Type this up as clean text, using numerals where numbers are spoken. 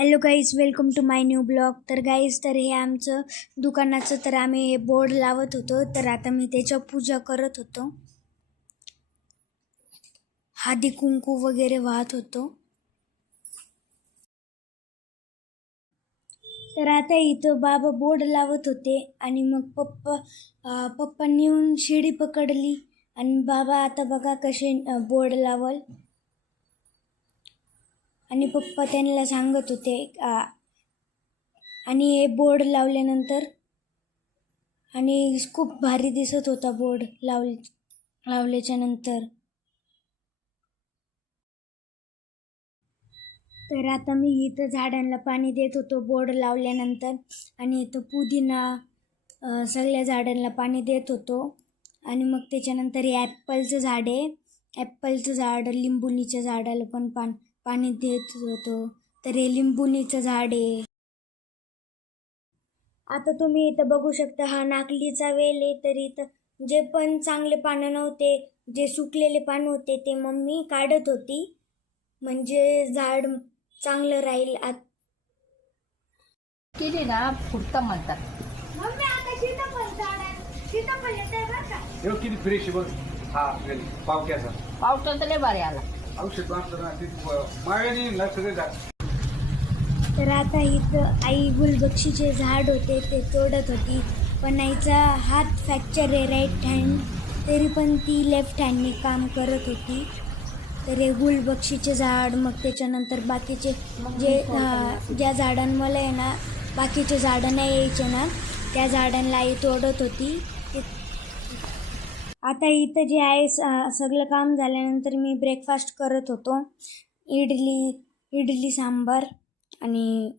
Hello guys, welcome to my new blog. तर guys, तर हे आमचं दुकानाचं तर आम्ही हे बोर्ड लावत होतो. तर आता मी त्याच्या पूजा करत होतो, हळदी कुंकू वगैरे वाहत होतो. तर आता इथं बाबा बोर्ड लावत होते आणि मग पप्पांनी येऊन शिडी पकडली आणि बाबा आता बघा कसे बोर्ड लावल. आणि पप्पा त्यांना सांगत होते आणि हे बोर्ड लावल्यानंतर आणि खूप भारी दिसत होता बोर्ड लावल्याच्या नंतर. तर आता मी इथं झाडांना पाणी देत होतो बोर्ड लावल्यानंतर. आणि इथं पुदिना सगळ्या झाडांना पाणी देत होतो. आणि मग त्याच्यानंतर हे ॲपलचं झाड आहे, ॲपलचं झाड, लिंबुनीच्या झाडाला पण पाणी देत होतो. तर हे लिंबुनीचं झाड आहे. आता तुम्ही इथं बघू शकता, हा नाकलीचा वेल आहे. तर इथं जे पण चांगले पानं नव्हते, जे सुकलेले पानं होते, ते मम्मी काढत होती, म्हणजे झाड चांगलं राहील. केली ना फुटतं म्हणतात. मम्मी आता सीताफळ झाड आहे, सीताफळ येते बरं का. हे किती फ्रेश आहे बघ. हा पावट्याचा पावसाचं लय भारी आला. औषध वापरलं ना ते माळ्याने ना सगळे झाड. तर आता इथं आई गुलबक्षीचे झाड होते ते तोडत होती, पण आईचा हात फ्रॅक्चर आहे, राईट हँड, तरी पण ती लेफ्ट हँडने काम करत होती. तर हे गुलबक्षीचे झाड, मग त्याच्यानंतर बाकीचे ज्या झाडांमुळे आहे ना बाकीचे झाडं नाही यायचे ना, त्या झाडांना आई तोडत होती. आता इथं जे आहे सगळं काम झाल्यानंतर मी ब्रेकफास्ट करत होतो. इडली सांबार आणि